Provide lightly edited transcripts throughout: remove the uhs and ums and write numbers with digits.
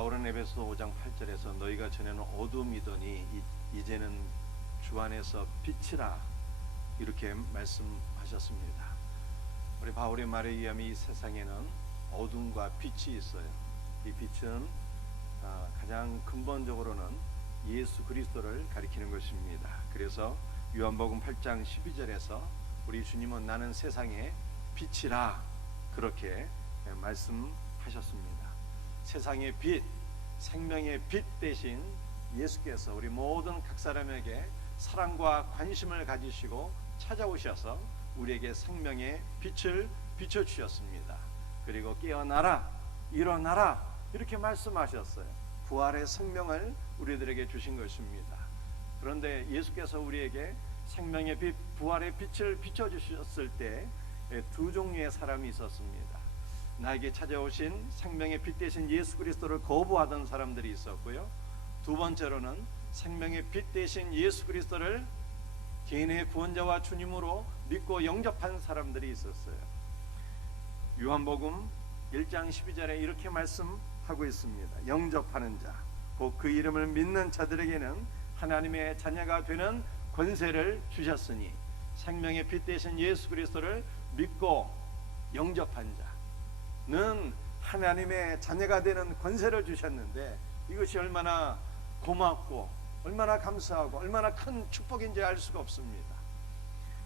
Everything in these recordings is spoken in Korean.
바울은 에베소 5장 8절에서 너희가 전에는 어둠이더니 이제는 주 안에서 빛이라 이렇게 말씀하셨습니다. 우리 바울의 말에 의하면 이 세상에는 어둠과 빛이 있어요. 이 빛은 가장 근본적으로는 예수 그리스도를 가리키는 것입니다. 그래서 요한복음 8장 12절에서 우리 주님은 나는 세상의 빛이라 그렇게 말씀하셨습니다. 세상의 빛, 생명의 빛 대신 예수께서 우리 모든 각 사람에게 사랑과 관심을 가지시고 찾아오셔서 우리에게 생명의 빛을 비춰주셨습니다. 그리고 깨어나라, 일어나라 이렇게 말씀하셨어요. 부활의 생명을 우리들에게 주신 것입니다. 그런데 예수께서 우리에게 생명의 빛, 부활의 빛을 비춰주셨을 때 두 종류의 사람이 있었습니다. 나에게 찾아오신 생명의 빛 대신 예수 그리스도를 거부하던 사람들이 있었고요. 두 번째로는 생명의 빛 대신 예수 그리스도를 개인의 구원자와 주님으로 믿고 영접한 사람들이 있었어요. 요한복음 1장 12절에 이렇게 말씀하고 있습니다. 영접하는 자, 곧 그 이름을 믿는 자들에게는 하나님의 자녀가 되는 권세를 주셨으니 생명의 빛 대신 예수 그리스도를 믿고 영접한 자는 하나님의 자녀가 되는 권세를 주셨는데 이것이 얼마나 고맙고 얼마나 감사하고 얼마나 큰 축복인지 알 수가 없습니다.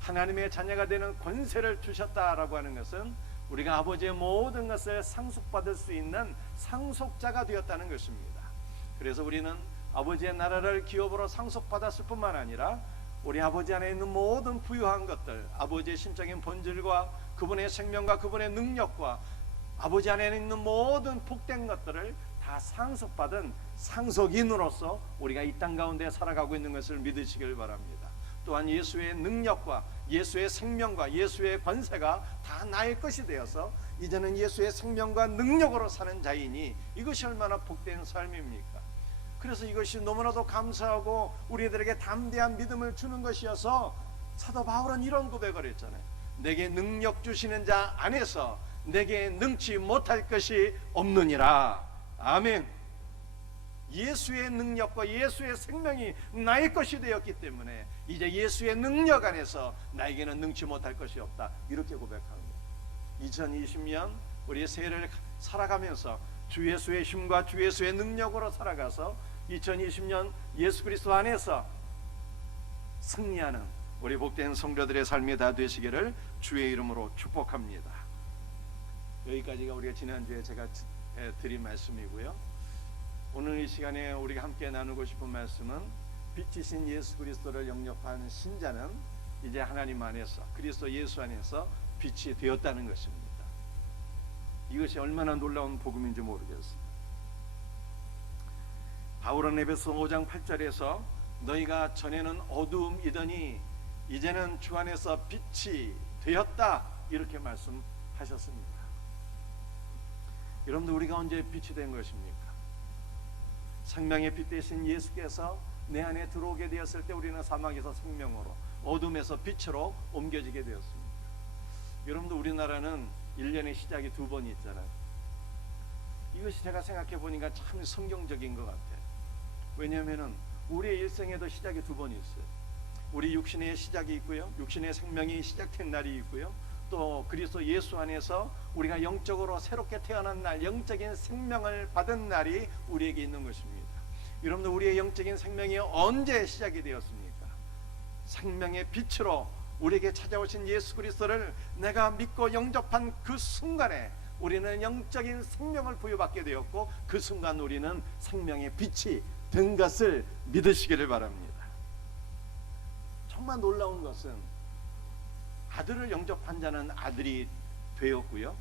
하나님의 자녀가 되는 권세를 주셨다라고 하는 것은 우리가 아버지의 모든 것을 상속받을 수 있는 상속자가 되었다는 것입니다. 그래서 우리는 아버지의 나라를 기업으로 상속받았을 뿐만 아니라 우리 아버지 안에 있는 모든 부유한 것들, 아버지의 신적인 본질과 그분의 생명과 그분의 능력과 아버지 안에 있는 모든 복된 것들을 다 상속받은 상속인으로서 우리가 이 땅 가운데 살아가고 있는 것을 믿으시길 바랍니다. 또한 예수의 능력과 예수의 생명과 예수의 권세가 다 나의 것이 되어서 이제는 예수의 생명과 능력으로 사는 자이니 이것이 얼마나 복된 삶입니까? 그래서 이것이 너무나도 감사하고 우리들에게 담대한 믿음을 주는 것이어서 사도 바울은 이런 고백을 했잖아요. 내게 능력 주시는 자 안에서 내게 능치 못할 것이 없느니라. 아멘. 예수의 능력과 예수의 생명이 나의 것이 되었기 때문에 이제 예수의 능력 안에서 나에게는 능치 못할 것이 없다. 이렇게 고백합니다. 2020년 우리의 새해를 살아가면서 주 예수의 힘과 주 예수의 능력으로 살아가서 2020년 예수 그리스도 안에서 승리하는 우리 복된 성도들의 삶이 다 되시기를 주의 이름으로 축복합니다. 여기까지가 우리가 지난주에 제가 드린 말씀이고요. 오늘 이 시간에 우리가 함께 나누고 싶은 말씀은 빛이신 예수 그리스도를 영접한 신자는 이제 하나님 안에서 그리스도 예수 안에서 빛이 되었다는 것입니다. 이것이 얼마나 놀라운 복음인지 모르겠습니다. 바울은 에베소 5장 8절에서 너희가 전에는 어두움이더니 이제는 주 안에서 빛이 되었다 이렇게 말씀하셨습니다. 여러분들 우리가 언제 빛이 된 것입니까? 생명의 빛 대신 예수께서 내 안에 들어오게 되었을 때 우리는 사망에서 생명으로 어둠에서 빛으로 옮겨지게 되었습니다. 여러분들 우리나라는 1년의 시작이 두 번이 있잖아요. 이것이 제가 생각해 보니까 참 성경적인 것 같아요. 왜냐하면 우리의 일생에도 시작이 두 번이 있어요. 우리 육신의 시작이 있고요, 육신의 생명이 시작된 날이 있고요, 또 그리스도 예수 안에서 우리가 영적으로 새롭게 태어난 날, 영적인 생명을 받은 날이 우리에게 있는 것입니다. 여러분들 우리의 영적인 생명이 언제 시작이 되었습니까? 생명의 빛으로 우리에게 찾아오신 예수 그리스도를 내가 믿고 영접한 그 순간에 우리는 영적인 생명을 부여받게 되었고 그 순간 우리는 생명의 빛이 된 것을 믿으시기를 바랍니다. 정말 놀라운 것은 아들을 영접한 자는 아들이 되었고요,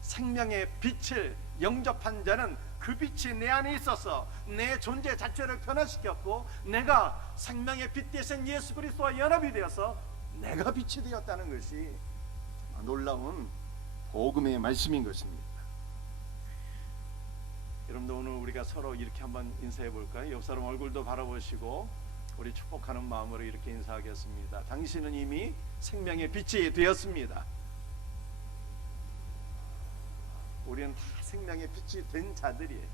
생명의 빛을 영접한 자는 그 빛이 내 안에 있어서 내 존재 자체를 변화시켰고 내가 생명의 빛 대신 예수 그리스도와 연합이 되어서 내가 빛이 되었다는 것이 놀라운 복음의 말씀인 것입니다. 여러분들 오늘 우리가 서로 이렇게 한번 인사해 볼까요? 옆 사람 얼굴도 바라보시고 우리 축복하는 마음으로 이렇게 인사하겠습니다. 당신은 이미 생명의 빛이 되었습니다. 우리는 다 생명의 빛이 된 자들이에요.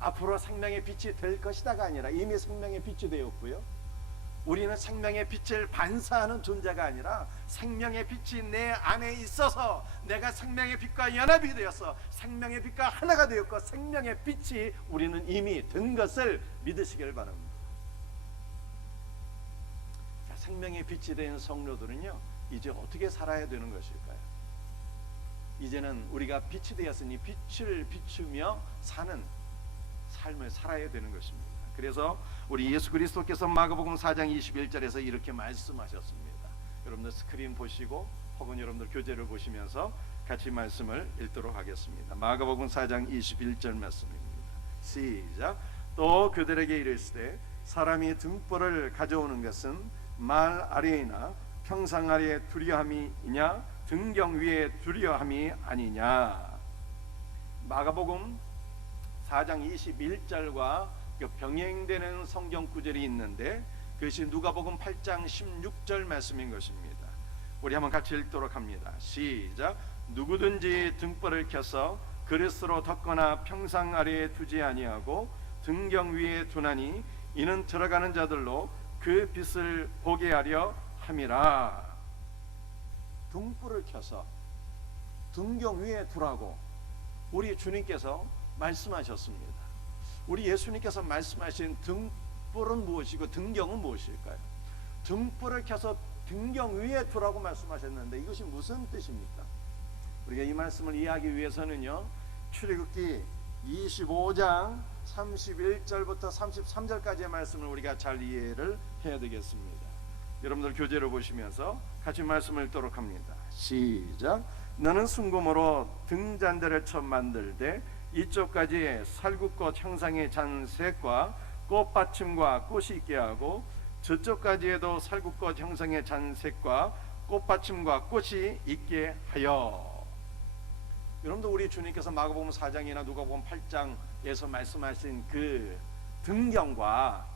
앞으로 생명의 빛이 될 것이다가 아니라 이미 생명의 빛이 되었고요. 우리는 생명의 빛을 반사하는 존재가 아니라 생명의 빛이 내 안에 있어서 내가 생명의 빛과 연합이 되어서 생명의 빛과 하나가 되었고 생명의 빛이 우리는 이미 된 것을 믿으시길 바랍니다. 자, 생명의 빛이 된 성도들은요, 이제 어떻게 살아야 되는 것일까요? 이제는 우리가 빛이 되었으니 빛을 비추며 사는 삶을 살아야 되는 것입니다. 그래서 우리 예수 그리스도께서 마가복음 4장 21절에서 이렇게 말씀하셨습니다. 여러분들 스크린 보시고 혹은 여러분들 교재를 보시면서 같이 말씀을 읽도록 하겠습니다. 마가복음 4장 21절 말씀입니다. 시작. 또 그들에게 이르시되 사람이 등불을 가져오는 것은 말 아래이나 평상 아래에 두려함이냐 등경 위에 두려함이 아니냐. 마가복음 4장 21절과 병행되는 성경 구절이 있는데 그것이 누가복음 8장 16절 말씀인 것입니다. 우리 한번 같이 읽도록 합니다. 시작. 누구든지 등불을 켜서 그릇으로 덮거나 평상 아래에 두지 아니하고 등경 위에 두나니 이는 들어가는 자들로 그 빛을 보게 하려 함이라. 등불을 켜서 등경 위에 두라고 우리 주님께서 말씀하셨습니다. 우리 예수님께서 말씀하신 등불은 무엇이고 등경은 무엇일까요? 등불을 켜서 등경 위에 두라고 말씀하셨는데 이것이 무슨 뜻입니까? 우리가 이 말씀을 이해하기 위해서는요, 출애굽기 25장 31절부터 33절까지의 말씀을 우리가 잘 이해를 해야 되겠습니다. 여러분들 교재를 보시면서 같이 말씀을 읽도록 합니다. 시작. 너는 순금으로 등잔대를 쳐 만들되 이쪽까지 살구꽃 형상의 잔색과 꽃받침과 꽃이 있게 하고 저쪽까지에도 살구꽃 형상의 잔색과 꽃받침과 꽃이 있게 하여. 여러분들 우리 주님께서 마가복음 4장이나 누가복음 8장에서 말씀하신 그 등경과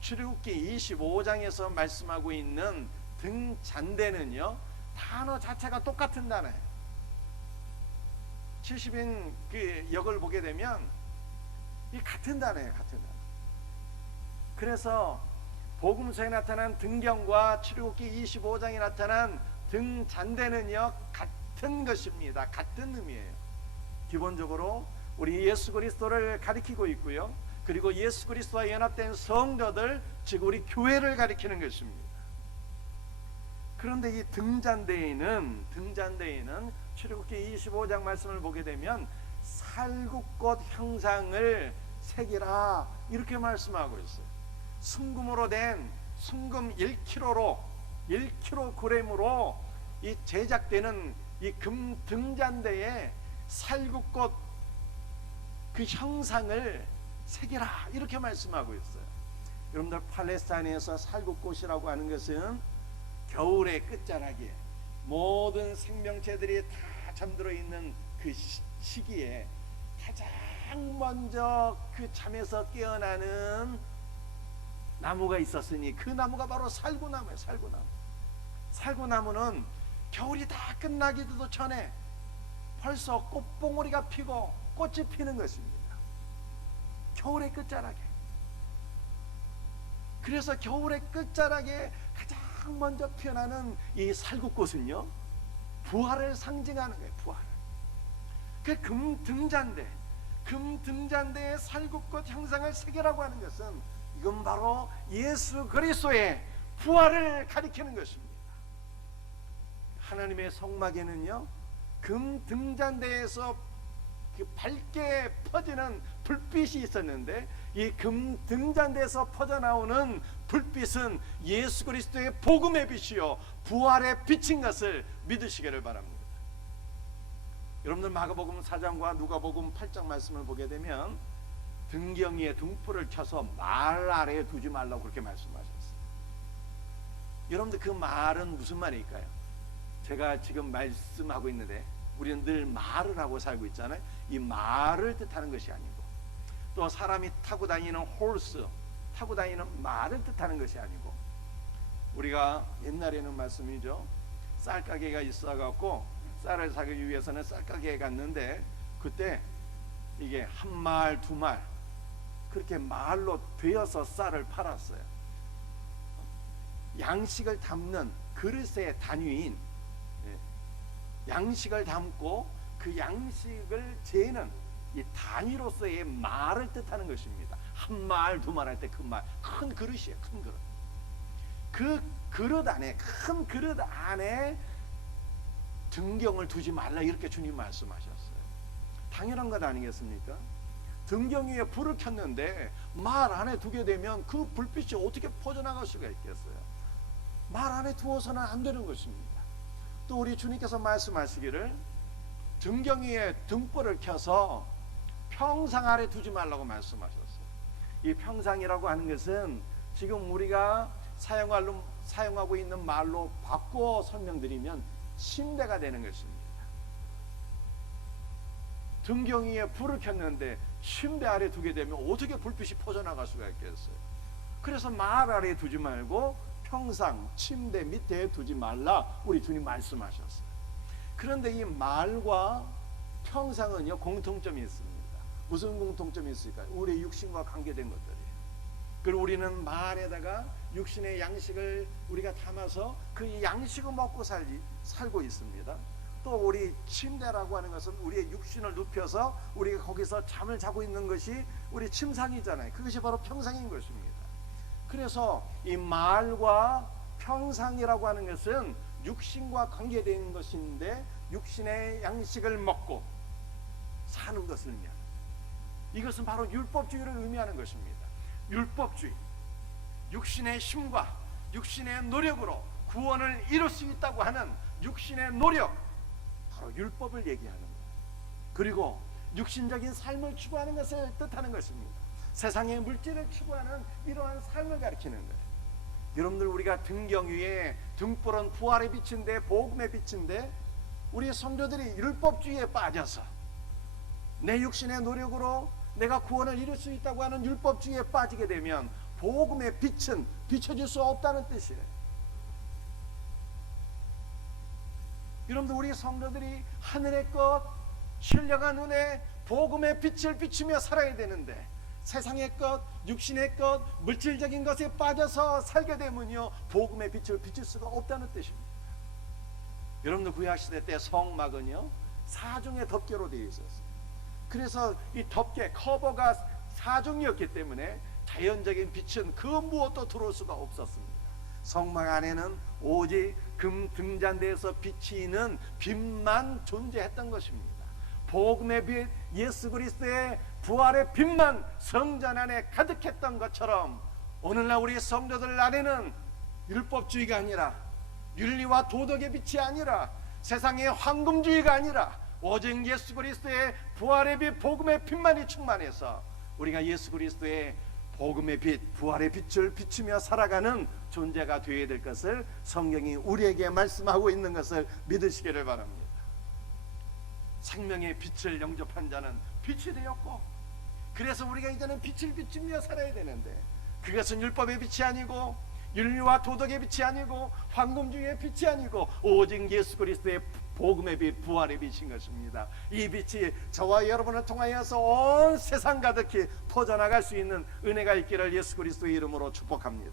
출애굽기 25장에서 말씀하고 있는 등잔대는요, 단어 자체가 똑같은 단어예요. 70인 그 역을 보게 되면 이 같은 단어예요, 같은 단어. 그래서 복음서에 나타난 등경과 출애굽기 25장에 나타난 등잔대는요 같은 것입니다. 같은 의미예요. 기본적으로 우리 예수 그리스도를 가리키고 있고요. 그리고 예수 그리스도와 연합된 성도들, 즉 우리 교회를 가리키는 것입니다. 그런데 이 등잔대에는 출애굽기 25장 말씀을 보게 되면 살구꽃 형상을 새기라 이렇게 말씀하고 있어요. 순금으로 된 순금 1kg으로 이 제작되는 이 금 등잔대에 살구꽃 그 형상을 새기라 이렇게 말씀하고 있어요. 여러분들 팔레스타인에서 살구꽃이라고 하는 것은 겨울의 끝자락에 모든 생명체들이 다 잠들어 있는 그 시기에 가장 먼저 그 잠에서 깨어나는 나무가 있었으니 그 나무가 바로 살구나무예요. 살구나무는 겨울이 다 끝나기도 전에 벌써 꽃봉오리가 피고 꽃이 피는 것입니다. 겨울의 끝자락에. 그래서 겨울의 끝자락에 가장 먼저 피어나는 이 살구꽃은요, 부활을 상징하는 거예요. 부활을. 그 금 등잔대에 살구꽃 형상을 새기라고 하는 것은 이건 바로 예수 그리스도의 부활을 가리키는 것입니다. 하나님의 성막에는요, 금 등잔대에서 그 밝게 퍼지는 불빛이 있었는데 이 금 등잔대에서 퍼져나오는 불빛은 예수 그리스도의 복음의 빛이요 부활의 빛인 것을 믿으시기를 바랍니다. 여러분들 마가복음 4장과 누가복음 8장 말씀을 보게 되면 등경 위에 등불을 켜서 말 아래에 두지 말라고 그렇게 말씀하셨어요. 여러분들 그 말은 무슨 말일까요? 제가 지금 말씀하고 있는데 우리는 늘 말을 하고 살고 있잖아요. 이 말을 뜻하는 것이 아니고 또 사람이 타고 다니는 홀스, 타고 다니는 말을 뜻하는 것이 아니고 우리가 옛날에는 말씀이죠. 쌀가게가 있어갖고 쌀을 사기 위해서는 쌀가게에 갔는데 그때 이게 한 말, 두 말 그렇게 말로 되어서 쌀을 팔았어요. 양식을 담는 그릇의 단위인, 양식을 담고 그 양식을 재는 이 단위로서의 말을 뜻하는 것입니다. 한 말, 두 말 할 때 그 말, 큰 그릇이에요. 큰 그릇. 그 그릇 안에, 큰 그릇 안에 등경을 두지 말라, 이렇게 주님 말씀하셨어요. 당연한 것 아니겠습니까? 등경 위에 불을 켰는데 말 안에 두게 되면 그 불빛이 어떻게 퍼져나갈 수가 있겠어요? 말 안에 두어서는 안 되는 것입니다. 또 우리 주님께서 말씀하시기를 등경 위에 등불을 켜서 평상 아래 두지 말라고 말씀하셨어요. 이 평상이라고 하는 것은 지금 우리가 사용하고 있는 말로 바꿔 설명드리면 침대가 되는 것입니다. 등경 위에 불을 켰는데 침대 아래 두게 되면 어떻게 불빛이 퍼져나갈 수가 있겠어요? 그래서 말 아래 두지 말고 평상, 침대 밑에 두지 말라, 우리 주님 말씀하셨어요. 그런데 이 말과 평상은요, 공통점이 있습니다. 무슨 공통점이 있을까요? 우리의 육신과 관계된 것들이에요. 그리고 우리는 말에다가 육신의 양식을 우리가 담아서 그 양식을 먹고 살고 있습니다. 또 우리 침대라고 하는 것은 우리의 육신을 눕혀서 우리가 거기서 잠을 자고 있는 것이 우리 침상이잖아요. 그것이 바로 평상인 것입니다. 그래서 이 말과 평상이라고 하는 것은 육신과 관계된 것인데 육신의 양식을 먹고 사는 것을 의미합니다. 이것은 바로 율법주의를 의미하는 것입니다. 율법주의, 육신의 힘과 육신의 노력으로 구원을 이룰 수 있다고 하는 육신의 노력, 바로 율법을 얘기하는 거예요. 그리고 육신적인 삶을 추구하는 것을 뜻하는 것입니다. 세상의 물질을 추구하는 이러한 삶을 가리키는 거예요. 여러분들, 우리가 등경 위에 등불은 부활의 빛인데, 복음의 빛인데, 우리 성도들이 율법주의에 빠져서 내 육신의 노력으로 내가 구원을 이룰 수 있다고 하는 율법주의에 빠지게 되면 복음의 빛은 비춰질 수 없다는 뜻이에요. 여러분들, 우리 성도들이 하늘의 것, 신령한 은혜, 복음의 빛을 비추며 살아야 되는데 세상의 것, 육신의 것, 물질적인 것에 빠져서 살게 되면요, 복음의 빛을 비출 수가 없다는 뜻입니다. 여러분들, 구약시대 때 성막은요, 사중의 덮개로 되어 있었어요. 그래서 이 덮개, 커버가 사중이었기 때문에 자연적인 빛은 그 무엇도 들어올 수가 없었습니다. 성막 안에는 오직 금 등잔대에서 비치는 빛만 존재했던 것입니다. 복음의 빛, 예수 그리스도의 부활의 빛만 성전 안에 가득했던 것처럼 오늘날 우리 성도들 안에는 율법주의가 아니라, 윤리와 도덕의 빛이 아니라, 세상의 황금주의가 아니라 오직 예수 그리스도의 부활의 빛, 복음의 빛만이 충만해서 우리가 예수 그리스도의 복음의 빛, 부활의 빛을 비추며 살아가는 존재가 되어야 될 것을 성경이 우리에게 말씀하고 있는 것을 믿으시기를 바랍니다. 생명의 빛을 영접한 자는 빛이 되었고, 그래서 우리가 이제는 빛을 비추며 살아야 되는데, 그것은 율법의 빛이 아니고 윤리와 도덕의 빛이 아니고 황금주의의 빛이 아니고 오직 예수 그리스도의 복음의 빛, 부활의 빛인 것입니다. 이 빛이 저와 여러분을 통하여서 온 세상 가득히 퍼져나갈 수 있는 은혜가 있기를 예수 그리스도의 이름으로 축복합니다.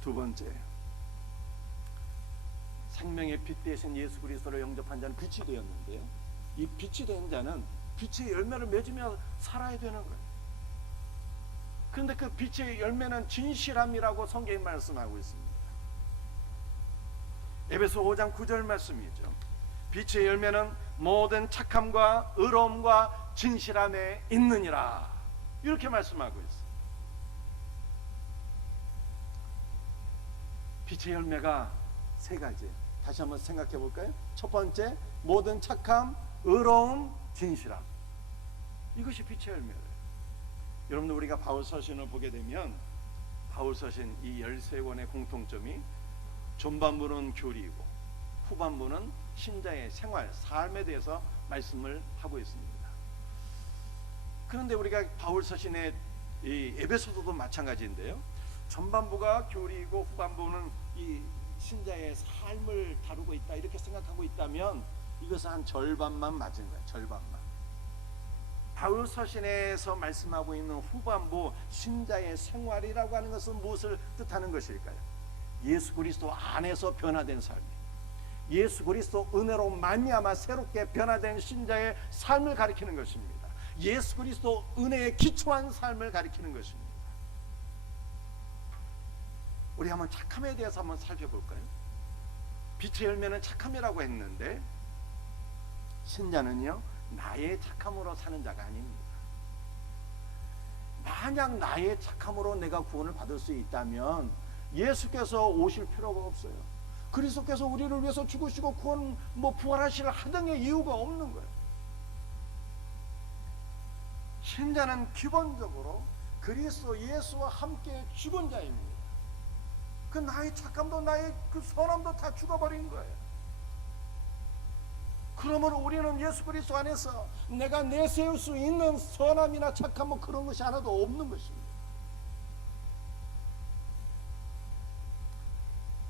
두 번째, 생명의 빛 대신 예수 그리스도를 영접한 자는 빛이 되었는데요, 이 빛이 된 자는 빛의 열매를 맺으며 살아야 되는 거예요. 그런데 그 빛의 열매는 진실함이라고 성경이 말씀하고 있습니다. 에베소 5장 9절 말씀이죠. 빛의 열매는 모든 착함과 의로움과 진실함에 있느니라, 이렇게 말씀하고 있어요. 빛의 열매가 세 가지. 다시 한번 생각해 볼까요? 첫 번째, 모든 착함, 의로움, 진실함. 이것이 빛의 열매예요. 여러분들, 우리가 바울 서신을 보게 되면 바울 서신 이 13권의 공통점이 전반부는 교리이고 후반부는 신자의 생활, 삶에 대해서 말씀을 하고 있습니다. 그런데 우리가 바울 서신의 이 에베소서도 마찬가지인데요, 전반부가 교리이고 후반부는 이 신자의 삶을 다루고 있다, 이렇게 생각하고 있다면 이것은 한 절반만 맞은 거예요. 절반만. 바울 서신에서 말씀하고 있는 후반부 신자의 생활이라고 하는 것은 무엇을 뜻하는 것일까요? 예수 그리스도 안에서 변화된 삶, 예수 그리스도 은혜로 말미암아 새롭게 변화된 신자의 삶을 가리키는 것입니다. 예수 그리스도 은혜에 기초한 삶을 가리키는 것입니다. 우리 한번 착함에 대해서 한번 살펴볼까요? 빛의 열매는 착함이라고 했는데 신자는요, 나의 착함으로 사는 자가 아닙니다. 만약 나의 착함으로 내가 구원을 받을 수 있다면 예수께서 오실 필요가 없어요. 그리스도께서 우리를 위해서 죽으시고 부활하실 하등의 이유가 없는 거예요. 신자는 기본적으로 그리스도 예수와 함께 죽은 자입니다. 그 나의 착함도 나의 그 선함도 다 죽어버린 거예요. 그러므로 우리는 예수 그리스도 안에서 내가 내세울 수 있는 선함이나 착함 그런 것이 하나도 없는 것입니다.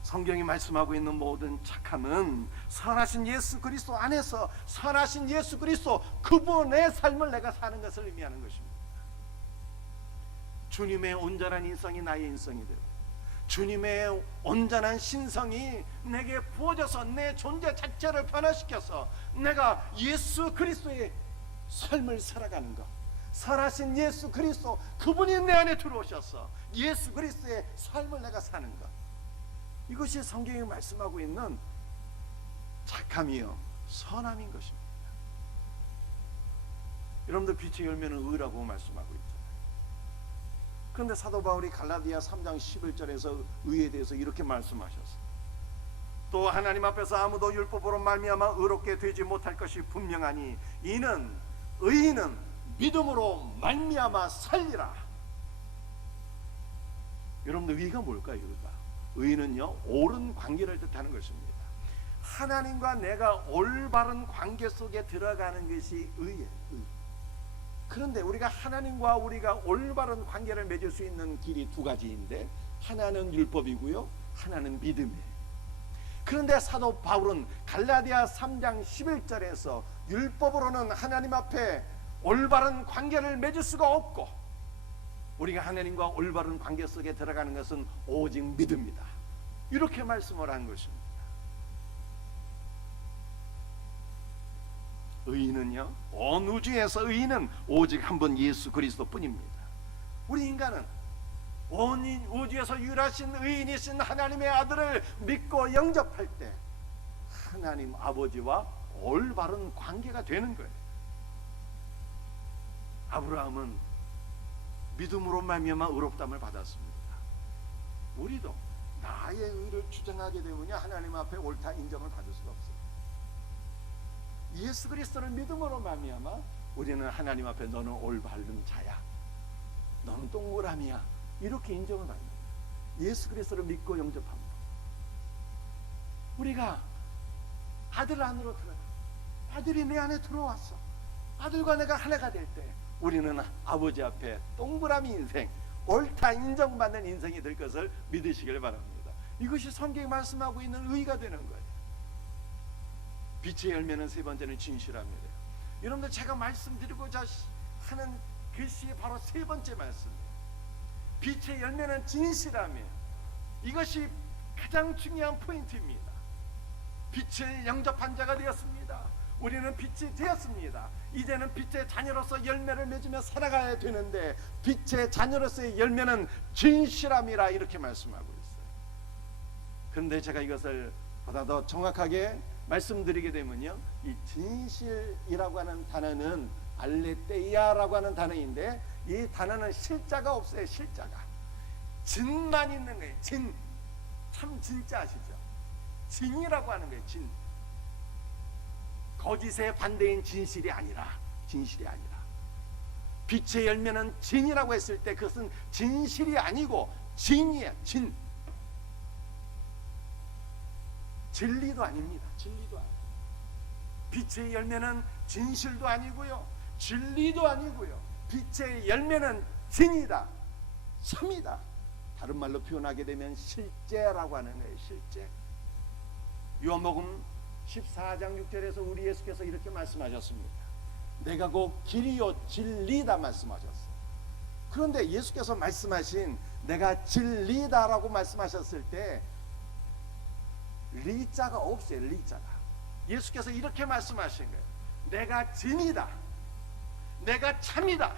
성경이 말씀하고 있는 모든 착함은 선하신 예수 그리스도 안에서 선하신 예수 그리스도 그분의 삶을 내가 사는 것을 의미하는 것입니다. 주님의 온전한 인성이 나의 인성이 되고 주님의 온전한 신성이 내게 부어져서 내 존재 자체를 변화시켜서 내가 예수 그리스도의 삶을 살아가는 것, 선하신 예수 그리스도 그분이 내 안에 들어오셔서 예수 그리스도의 삶을 내가 사는 것, 이것이 성경이 말씀하고 있는 착함이요 선함인 것입니다. 여러분들 빛의 열매는 의라고 말씀하고 있죠. 그런데 사도 바울이 갈라디아 3장 11절에서 의에 대해서 이렇게 말씀하셨어요. 또 하나님 앞에서 아무도 율법으로 말미암아 의롭게 되지 못할 것이 분명하니 이는 의인은 믿음으로 말미암아 살리라. 여러분들 의가 뭘까요? 의는요 옳은 관계를 뜻하는 것입니다. 하나님과 내가 올바른 관계 속에 들어가는 것이 의예요. 의. 그런데 우리가 하나님과 우리가 올바른 관계를 맺을 수 있는 길이 두 가지인데 하나는 율법이고요 하나는 믿음이에요. 그런데 사도 바울은 갈라디아 3장 11절에서 율법으로는 하나님 앞에 올바른 관계를 맺을 수가 없고 우리가 하나님과 올바른 관계 속에 들어가는 것은 오직 믿음이다, 이렇게 말씀을 한 것입니다. 의인은요, 온 우주에서 의인은 오직 한 분 예수 그리스도 뿐입니다. 우리 인간은 온 우주에서 유일하신 의인이신 하나님의 아들을 믿고 영접할 때 하나님 아버지와 올바른 관계가 되는 거예요. 아브라함은 믿음으로 말미암아 의롭다함을 받았습니다. 우리도 나의 의를 주장하게 되면 하나님 앞에 옳다 인정을 받을 수가 없어요. 예수 그리스도를 믿음으로 말미암아 우리는 하나님 앞에 너는 올바른 자야, 너는 동그라미야, 이렇게 인정을 받습니다. 예수 그리스도를 믿고 영접합니다. 우리가 아들 안으로 들어가, 아들이 내 안에 들어왔어, 아들과 내가 하나가 될 때 우리는 아버지 앞에 동그라미 인생, 옳다 인정받는 인생이 될 것을 믿으시길 바랍니다. 이것이 성경이 말씀하고 있는 의가 되는 거예요. 빛의 열매는 세 번째는 진실함이래요. 여러분들 제가 말씀드리고자 하는 글씨의 바로 세 번째 말씀이에요. 빛의 열매는 진실함이에요. 이것이 가장 중요한 포인트입니다. 빛을 영접한 자가 되었습니다. 우리는 빛이 되었습니다. 이제는 빛의 자녀로서 열매를 맺으며 살아가야 되는데 빛의 자녀로서의 열매는 진실함이라 이렇게 말씀하고 있어요. 그런데 제가 이것을 보다 더 정확하게 말씀드리게 되면요, 이 진실이라고 하는 단어는 알레테이아라고 하는 단어인데 이 단어는 실자가 없어요. 실자가 진만 있는 거예요. 진, 참 진짜 아시죠? 진이라고 하는 거예요. 진, 거짓의 반대인 진실이 아니라, 진실이 아니라 빛의 열매는 진이라고 했을 때 그것은 진실이 아니고 진이에요. 진, 진리도 아닙니다. 진리도 아니에요. 빛의 열매는 진실도 아니고요 진리도 아니고요 빛의 열매는 진이다, 참이다. 다른 말로 표현하게 되면 실제라고 하는 거예요. 실제. 요한복음 14장 6절에서 우리 예수께서 이렇게 말씀하셨습니다. 내가 곧 길이요 진리다 말씀하셨어요. 그런데 예수께서 말씀하신 내가 진리다라고 말씀하셨을 때 리자가 없어요. 리자가. 예수께서 이렇게 말씀하신 거예요. 내가 진이다, 내가 참이다,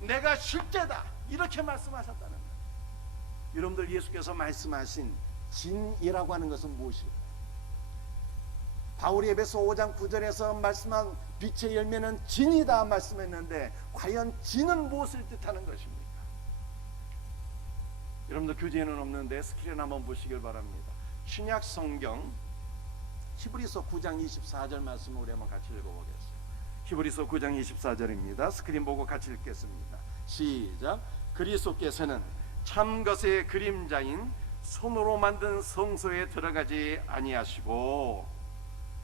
내가 실제다, 이렇게 말씀하셨다는 거예요. 여러분들, 예수께서 말씀하신 진이라고 하는 것은 무엇일까요? 바울이 에베소 5장 9절에서 말씀한 빛의 열매는 진이다 말씀했는데 과연 진은 무엇을 뜻하는 것입니까? 여러분들, 교재에는 없는데 스크린 한번 보시길 바랍니다. 신약 성경 히브리서 9장 24절 말씀을 우리 한번 같이 읽어보겠습니다. 히브리서 9장 24절입니다. 스크린 보고 같이 읽겠습니다. 시작. 그리스도께서는 참 것의 그림자인 손으로 만든 성소에 들어가지 아니하시고,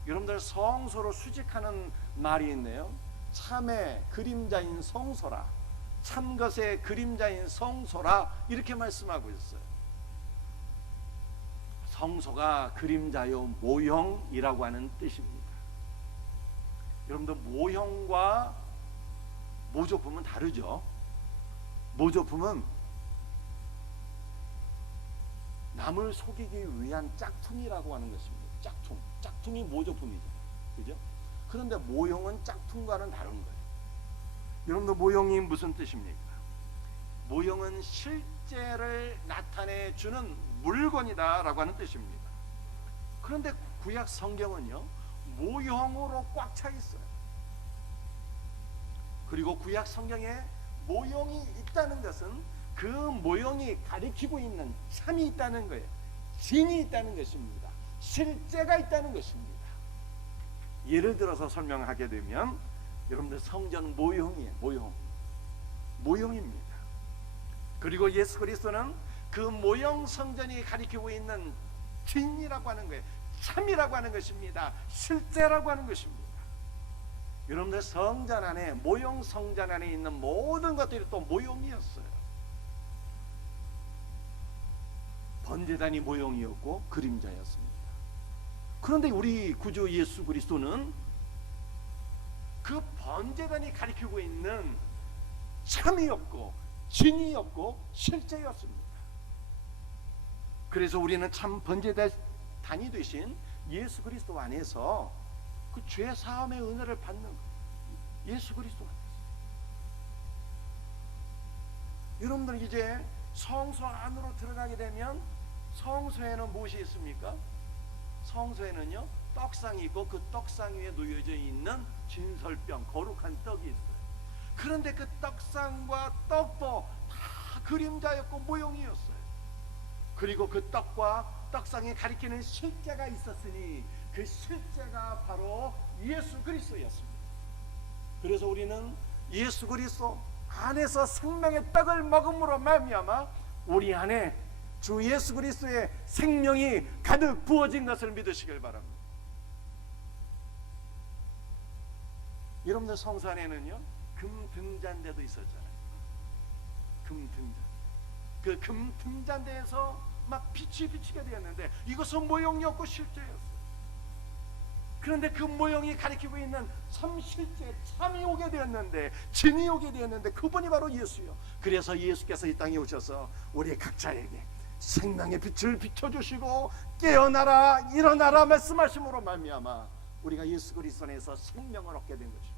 여러분들, 성소로 수직하는 말이 있네요. 참의 그림자인 성소라, 참 것의 그림자인 성소라, 이렇게 말씀하고 있어요. 성소가 그림자요 모형이라고 하는 뜻입니다. 여러분들, 모형과 모조품은 다르죠. 모조품은 남을 속이기 위한 짝퉁이라고 하는 것입니다. 짝퉁이 모조품이죠. 그죠? 그런데 모형은 짝퉁과는 다른 거예요. 여러분들, 모형이 무슨 뜻입니까? 모형은 실제를 나타내 주는 물건이다 라고 하는 뜻입니다. 그런데 구약 성경은요, 모형으로 꽉 차 있어요. 그리고 구약 성경에 모형이 있다는 것은 그 모형이 가리키고 있는 참이 있다는 거예요. 진이 있다는 것입니다. 실제가 있다는 것입니다. 예를 들어서 설명하게 되면, 여러분들, 성전 모형이에요. 모형입니다. 그리고 예수 그리스도는 그 모형 성전이 가리키고 있는 진이라고 하는 거예요. 참이라고 하는 것입니다. 실제라고 하는 것입니다. 여러분들, 성전 안에, 모형 성전 안에 있는 모든 것들이 또 모형이었어요. 번제단이 모형이었고 그림자였습니다. 그런데 우리 구주 예수 그리스도는 그 번제단이 가리키고 있는 참이었고 진이었고 실제였습니다. 그래서 우리는 참 번제단이 되신 예수 그리스도 안에서 그 죄 사함의 은혜를 받는 예수 그리스도 안에서. 여러분들, 이제 성소 안으로 들어가게 되면 성소에는 무엇이 있습니까? 성소에는요, 떡상이 있고 그 떡상 위에 놓여져 있는 진설병, 거룩한 떡이 있어요. 그런데 그 떡상과 떡도 다 그림자였고 모형이었어요. 그리고 그 떡과 떡상에 가리키는 실제가 있었으니 그 실제가 바로 예수 그리스도였습니다. 그래서 우리는 예수 그리스도 안에서 생명의 떡을 먹음으로 말미암아 우리 안에 주 예수 그리스도의 생명이 가득 부어진 것을 믿으시길 바랍니다. 여러분들, 성소 안에는요, 금 등잔대도 있었잖아요. 금 등잔. 그 금 등잔대에서 막 빛이 비치게 되었는데 이것은 모형이었고 실제였어요. 그런데 그 모형이 가리키고 있는 참 실제, 참이 오게 되었는데, 진이 오게 되었는데 그분이 바로 예수요. 그래서 예수께서 이 땅에 오셔서 우리 각자에게 생명의 빛을 비춰주시고 깨어나라 일어나라 말씀하심으로 말미암아 우리가 예수 그리스도 안에서 생명을 얻게 된 것입니다.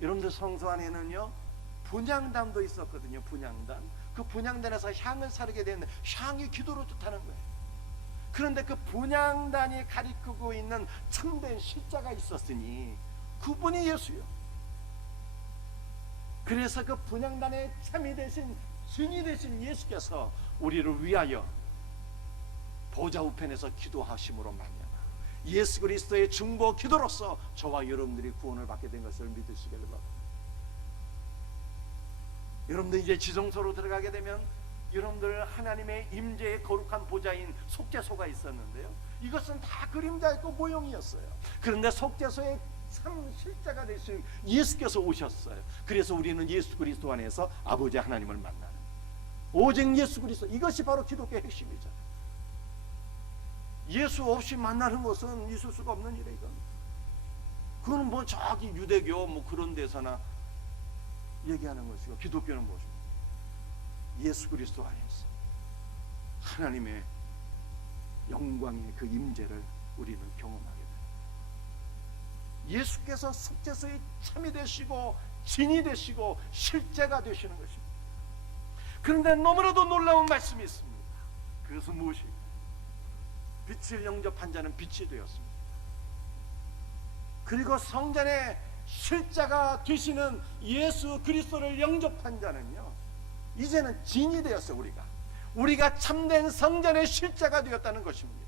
여러분들, 성소 안에는요 분향단도 있었거든요. 분향단. 그 분향단에서 향을 사르게 되는데 향이 기도를 뜻하는 거예요. 그런데 그 분향단이 가리키고 있는 참된 실자가 있었으니 그분이 예수요. 그래서 그 분향단의 참이 되신, 진이 되신 예수께서 우리를 위하여 보좌 우편에서 기도하심으로 말미암아 예수 그리스도의 중보 기도로서 저와 여러분들이 구원을 받게 된 것을 믿으시길 바랍니다. 여러분들, 이제 지성소로 들어가게 되면 여러분들, 하나님의 임재의 거룩한 보좌인 속죄소가 있었는데요, 이것은 다 그림자였고 모형이었어요. 그런데 속죄소의 참 실제가 되신 예수께서 오셨어요. 그래서 우리는 예수 그리스도 안에서 아버지 하나님을 만나는, 오직 예수 그리스도, 이것이 바로 기독교의 핵심이죠. 예수 없이 만나는 것은 있을 수가 없는 일이에요. 이건. 그거는 뭐 저기 유대교 뭐 그런 데서나 얘기하는 것이고, 기독교는 뭐죠? 예수 그리스도 안에서 하나님의 영광의 그 임재를 우리는 경험하게 됩니다. 예수께서 속죄소의 참이 되시고 진이 되시고 실제가 되시는 것입니다. 그런데 너무나도 놀라운 말씀이 있습니다. 그것은 무엇입니까? 빛을 영접한 자는 빛이 되었습니다. 그리고 성전의 실자가 되시는 예수 그리스도를 영접한 자는요, 이제는 진이 되었어요. 우리가 참된 성전의 실자가 되었다는 것입니다.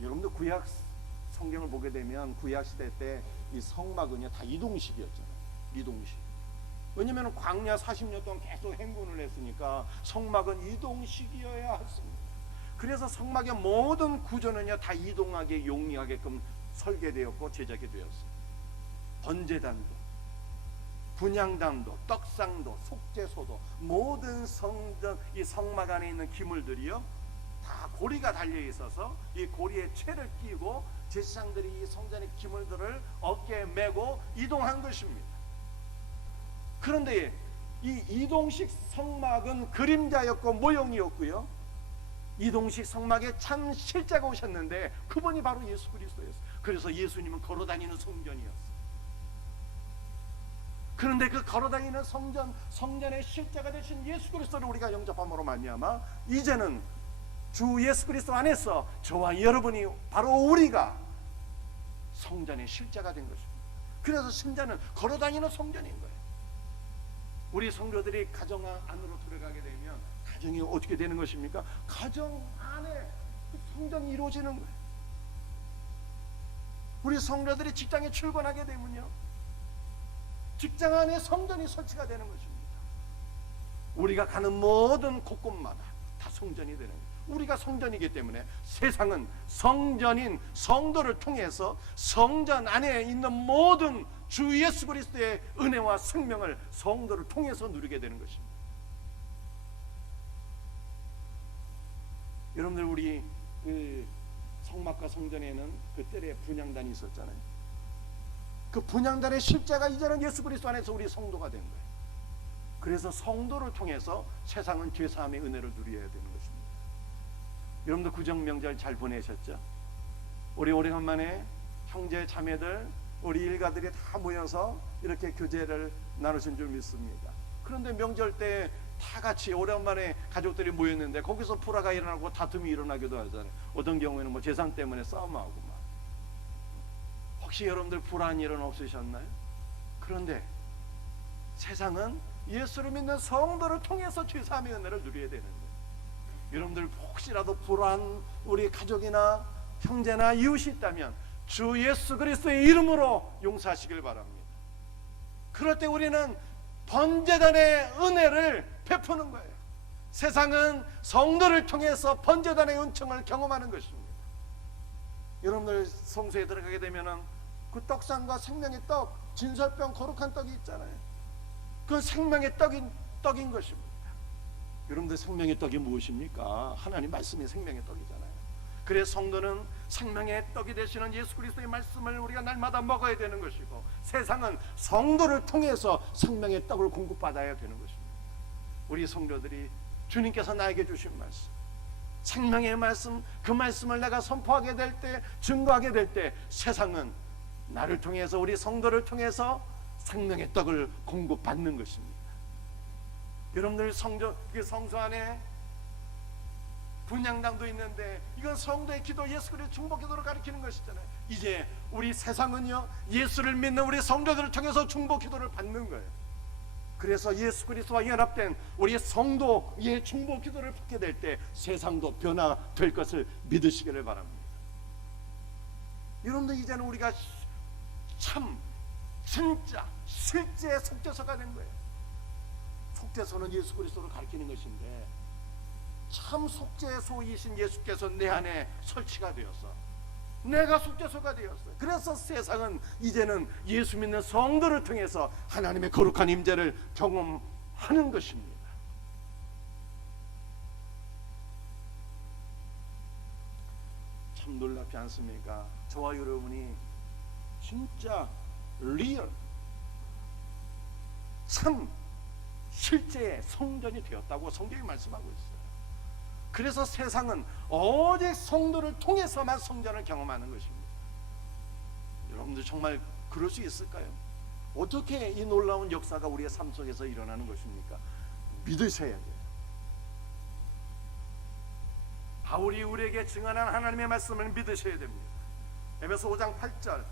여러분도 구약 성경을 보게 되면 구약 시대 때 이 성막은요 다 이동식이었잖아요. 이동식. 왜냐하면 광야 40년 동안 계속 행군을 했으니까 성막은 이동식이어야 했습니다. 그래서 성막의 모든 구조는요 다 이동하게 용이하게끔 설계되었고 제작이 되었어요. 번제단도, 분향단도, 떡상도, 속죄소도, 모든 성전 이 성막 안에 있는 기물들이요 다 고리가 달려 있어서 이 고리에 채를 끼고 제사장들이 이 성전의 기물들을 어깨에 메고 이동한 것입니다. 그런데 이 이동식 성막은 그림자였고 모형이었고요, 이동식 성막에 참 실제가 오셨는데 그분이 바로 예수 그리스도였어요. 그래서 예수님은 걸어다니는 성전이었어요. 그런데 그 걸어다니는 성전의 실제가 되신 예수 그리스도를 우리가 영접함으로 말미암아 이제는 주 예수 그리스도 안에서 저와 여러분이 바로 우리가 성전의 실제가 된 것입니다. 그래서 신자는 걸어다니는 성전인 거예요. 우리 성도들이 가정 안으로 들어가게 되면 가정이 어떻게 되는 것입니까? 가정 안에 성전이 이루어지는 거예요. 우리 성도들이 직장에 출근하게 되면요, 직장 안에 성전이 설치가 되는 것입니다. 우리가 가는 모든 곳곳마다 다 성전이 되는 거예요. 우리가 성전이기 때문에 세상은 성전인 성도를 통해서 성전 안에 있는 모든 주 예수 그리스도의 은혜와 생명을 성도를 통해서 누리게 되는 것입니다. 여러분들 우리 그 성막과 성전에는 그 때에 분향단이 있었잖아요. 그 분향단의 실제가 이제는 예수 그리스도 안에서 우리 성도가 된 거예요. 그래서 성도를 통해서 세상은 죄사함의 은혜를 누려야 되는 것입니다. 여러분들 구정 명절 잘 보내셨죠? 우리 오래간만에 형제 자매들 우리 일가들이 다 모여서 이렇게 교제를 나누신 줄 믿습니다. 그런데 명절 때 다 같이 오랜만에 가족들이 모였는데 거기서 불화가 일어나고 다툼이 일어나기도 하잖아요. 어떤 경우에는 뭐 재산 때문에 싸움하고 막. 혹시 여러분들 불화한 일은 없으셨나요? 그런데 세상은 예수를 믿는 성도를 통해서 죄사함의 은혜를 누려야 되는 거예요. 여러분들 혹시라도 불화한 우리 가족이나 형제나 이웃이 있다면 주 예수 그리스도의 이름으로 용서하시길 바랍니다. 그럴 때 우리는 번제단의 은혜를 베푸는 거예요. 세상은 성도를 통해서 번제단의 은총을 경험하는 것입니다. 여러분들 성소에 들어가게 되면은 그 떡상과 생명의 떡, 진설병 거룩한 떡이 있잖아요. 그 생명의 떡인 것입니다. 여러분들 생명의 떡이 무엇입니까? 하나님 말씀이 생명의 떡이잖아요. 그래서 성도는 생명의 떡이 되시는 예수 그리스도의 말씀을 우리가 날마다 먹어야 되는 것이고, 세상은 성도를 통해서 생명의 떡을 공급받아야 되는 것입니다. 우리 성도들이 주님께서 나에게 주신 말씀, 생명의 말씀, 그 말씀을 내가 선포하게 될 때, 증거하게 될 때 세상은 나를 통해서, 우리 성도를 통해서 생명의 떡을 공급받는 것입니다. 여러분들 성소 안에 분향당도 있는데 이건 성도의 기도, 예수 그리스도의 중보 기도를 가리키는 것이잖아요. 이제 우리 세상은요, 예수를 믿는 우리 성도들을 통해서 중보 기도를 받는 거예요. 그래서 예수 그리스도와 연합된 우리 성도의 중보 기도를 받게 될 때 세상도 변화될 것을 믿으시기를 바랍니다. 여러분들 이제는 우리가 참 진짜 실제 속죄소가 된 거예요. 속죄소는 예수 그리스도를 가리키는 것인데, 참 속죄소이신 예수께서 내 안에 설치가 되어서 내가 속죄소가 되었어요. 그래서 세상은 이제는 예수 믿는 성도를 통해서 하나님의 거룩한 임재를 경험하는 것입니다. 참 놀랍지 않습니까? 저와 여러분이 진짜 리얼, 참 실제의 성전이 되었다고 성경이 말씀하고 있어요. 그래서 세상은 오직 성도를 통해서만 성전을 경험하는 것입니다. 여러분들 정말 그럴 수 있을까요? 어떻게 이 놀라운 역사가 우리의 삶 속에서 일어나는 것입니까? 믿으셔야 돼요. 바울이 우리에게 증언한 하나님의 말씀을 믿으셔야 됩니다. 에베소 5장 8절,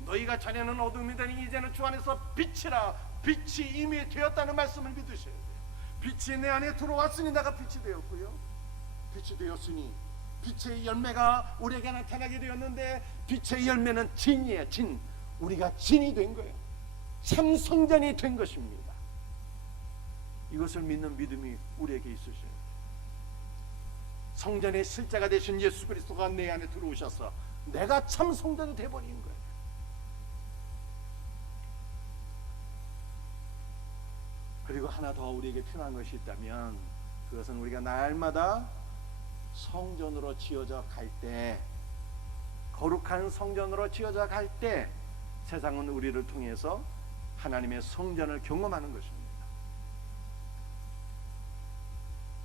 너희가 전에는 어둠이더니 이제는 주 안에서 빛이라, 빛이 이미 되었다는 말씀을 믿으셔야 돼요. 빛이 내 안에 들어왔으니 내가 빛이 되었고요, 빛이 되었으니 빛의 열매가 우리에게 나타나게 되었는데, 빛의 열매는 진이에요. 진. 우리가 진이 된 거예요. 참 성전이 된 것입니다. 이것을 믿는 믿음이 우리에게 있으셔야 돼요. 성전의 실제가 되신 예수 그리스도가 내 안에 들어오셔서 내가 참 성전이 되어버린 거예요. 그리고 하나 더 우리에게 필요한 것이 있다면, 그것은 우리가 날마다 성전으로 지어져 갈 때, 거룩한 성전으로 지어져 갈 때 세상은 우리를 통해서 하나님의 성전을 경험하는 것입니다.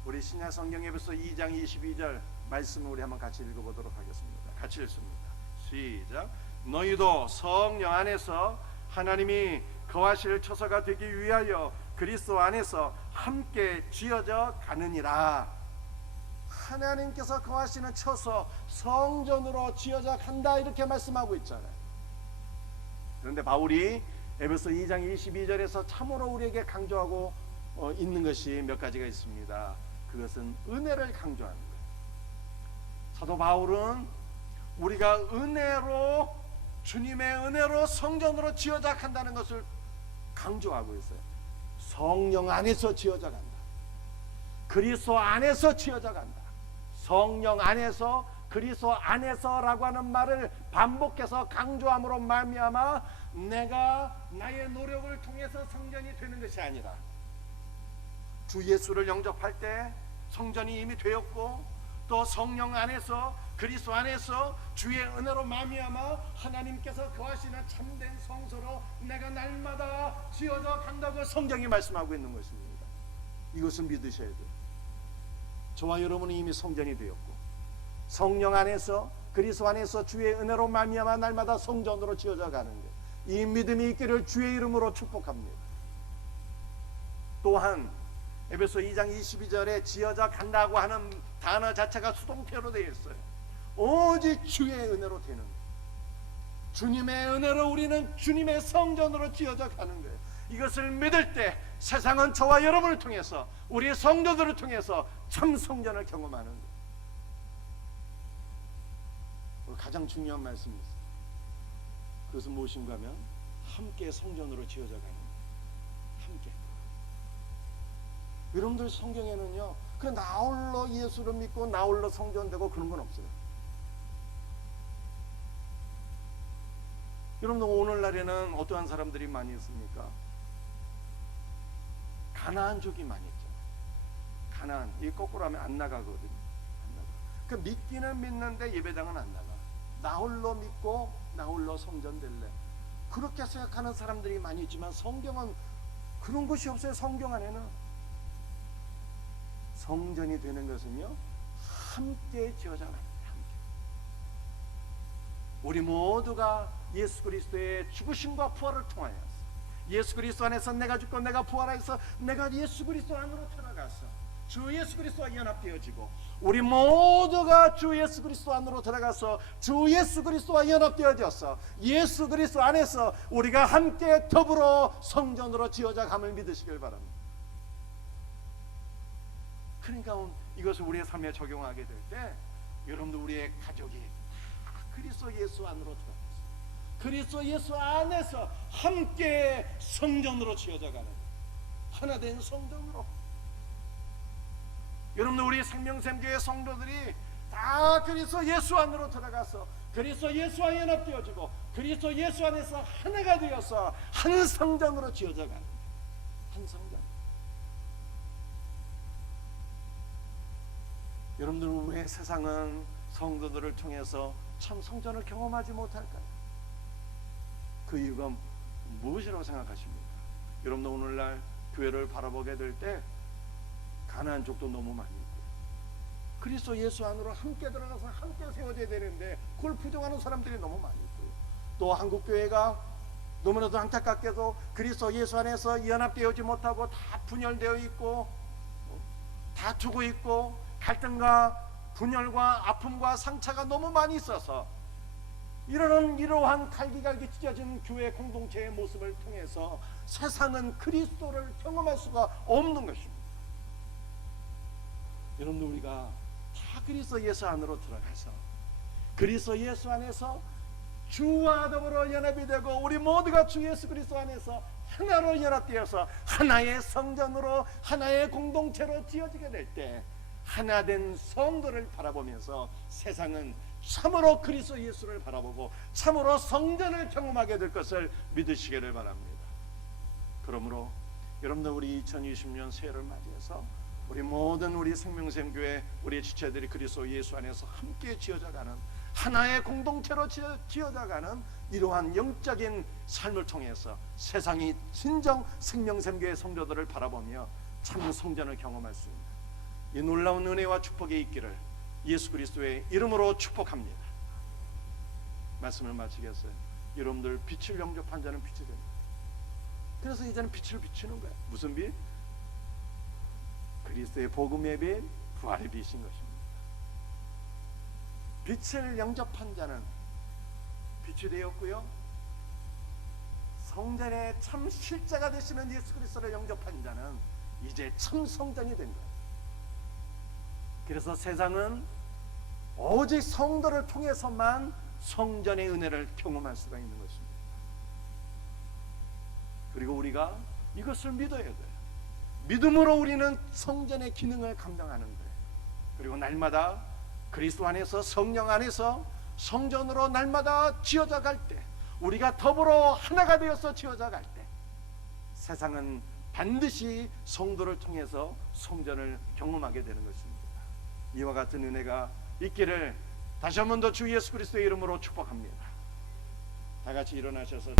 우리 신약 성경 에베소 2장 22절 말씀을 우리 한번 같이 읽어보도록 하겠습니다. 같이 읽습니다. 시작. 너희도 성령 안에서 하나님이 거하실 처소가 되기 위하여 그리스도 안에서 함께 지어져 가느니라. 하나님께서 거하시는 처소, 성전으로 지어져 간다, 이렇게 말씀하고 있잖아요. 그런데 바울이 에베소 2장 22절에서 참으로 우리에게 강조하고 있는 것이 몇 가지가 있습니다. 그것은 은혜를 강조하는 거예요. 사도 바울은 우리가 은혜로, 주님의 은혜로 성전으로 지어져 간다는 것을 강조하고 있어요. 성령 안에서 지어져 간다. 그리스도 안에서 지어져 간다. 성령 안에서, 그리스도 안에서라고 하는 말을 반복해서 강조함으로 말미암아 내가 나의 노력을 통해서 성전이 되는 것이 아니라, 주 예수를 영접할 때 성전이 이미 되었고, 또 성령 안에서, 그리스도 안에서 주의 은혜로 말미암아 하나님께서 거하시는 참된 성소로 내가 날마다 지어져 간다고 성경이 말씀하고 있는 것입니다. 이것을 믿으셔야 돼요. 저와 여러분은 이미 성전이 되었고, 성령 안에서, 그리스도 안에서 주의 은혜로 말미암아 날마다 성전으로 지어져 가는 것, 이 믿음이 있기를 주의 이름으로 축복합니다. 또한 에베소 2장 22절에 지어져 간다고 하는 단어 자체가 수동태로 되어 있어요. 오직 주의 은혜로 되는 거예요. 주님의 은혜로 우리는 주님의 성전으로 지어져 가는 거예요. 이것을 믿을 때 세상은 저와 여러분을 통해서, 우리의 성도들을 통해서 참 성전을 경험하는 거예요. 가장 중요한 말씀이 있어요. 그것은 무엇인가 하면 함께 성전으로 지어져 가는 거예요. 함께. 여러분들 성경에는요, 그 나홀로 예수를 믿고 나홀로 성전되고 그런 건 없어요. 여러분들 오늘날에는 어떠한 사람들이 많이 있습니까? 가나안족이 많이 있잖아요. 가나안, 이 거꾸로 하면 안 나가거든요. 안 나가. 그 믿기는 믿는데 예배당은 안 나가. 나 홀로 믿고 나 홀로 성전 될래, 그렇게 생각하는 사람들이 많이 있지만 성경은 그런 것이 없어요. 성경 안에는 성전이 되는 것은요, 함께 지어져 갑니다. 우리 모두가 예수 그리스도의 죽으심과 부활을 통하여서, 예수 그리스도 안에서 내가 죽고 내가 부활해서 내가 예수 그리스도 안으로 들어가서 주 예수 그리스도와 연합되어지고, 우리 모두가 주 예수 그리스도 안으로 들어가서 주 예수 그리스도와 연합되어져서 예수 그리스도 안에서 우리가 함께 더불어 성전으로 지어져 감을 믿으시길 바랍니다. 그러니까 이것을 우리의 삶에 적용하게 될 때 여러분들, 우리의 가족이 그리스도 예수 안으로 들어가서 그리스도 예수 안에서 함께 성전으로 지어져 가는, 하나 된 성전으로. 여러분들, 우리 생명샘교회 성도들이 다 그리스도 예수 안으로 들어가서 그리스도 예수와 연합되어지고 그리스도 예수 안에서 하나가 되어서 한 성전으로 지어져 가는, 한 성전. 여러분들, 왜 세상은 성도들을 통해서 참 성전을 경험하지 못할까요? 그 이유가 무엇이라고 생각하십니까? 여러분도 오늘날 교회를 바라보게 될 때 가난한 쪽도 너무 많이 있고, 그리스도 예수 안으로 함께 들어가서 함께 세워져야 되는데 그걸 부정하는 사람들이 너무 많이 있고요. 또 한국교회가 너무나도 안타깝게도 그리스도 예수 안에서 연합되어지 못하고 다 분열되어 있고 다투고 있고 갈등과 분열과 아픔과 상처가 너무 많이 있어서 이러한 갈기갈기 찢어진 교회 공동체의 모습을 통해서 세상은 그리스도를 경험할 수가 없는 것입니다. 여러분들, 우리가 다 그리스도 예수 안으로 들어가서 그리스도 예수 안에서 주와 더불어 연합이 되고 우리 모두가 주 예수 그리스도 안에서 하나로 연합되어서 하나의 성전으로 하나의 공동체로 지어지게 될 때 하나된 성도를 바라보면서 세상은 참으로 그리스도 예수를 바라보고 참으로 성전을 경험하게 될 것을 믿으시기를 바랍니다. 그러므로 여러분들, 우리 2020년 새해를 맞이해서 우리 모든 우리 생명샘교회 우리 지체들이 그리스도 예수 안에서 함께 지어져가는 하나의 공동체로 지어져가는 이러한 영적인 삶을 통해서 세상이 진정 생명샘교회 성도들을 바라보며 참 성전을 경험할 수 있는 이 놀라운 은혜와 축복이 있기를 예수 그리스도의 이름으로 축복합니다. 말씀을 마치겠어요. 여러분들, 빛을 영접한 자는 빛이 됩니다. 그래서 이제는 빛을 비추는 거예요. 무슨 빛? 그리스도의 복음의 빛, 부활의 빛인 것입니다. 빛을 영접한 자는 빛이 되었고요, 성전의 참 실제가 되시는 예수 그리스도를 영접한 자는 이제 참 성전이 된 거예요. 그래서 세상은 오직 성도를 통해서만 성전의 은혜를 경험할 수가 있는 것입니다. 그리고 우리가 이것을 믿어야 돼요. 믿음으로 우리는 성전의 기능을 감당하는 거예요. 그리고 날마다 그리스도 안에서 성령 안에서 성전으로 날마다 지어져 갈 때, 우리가 더불어 하나가 되어서 지어져 갈 때 세상은 반드시 성도를 통해서 성전을 경험하게 되는 것입니다. 이와 같은 은혜가 있기를 다시 한 번 더 주 예수 그리스도의 이름으로 축복합니다. 다 같이 일어나셔서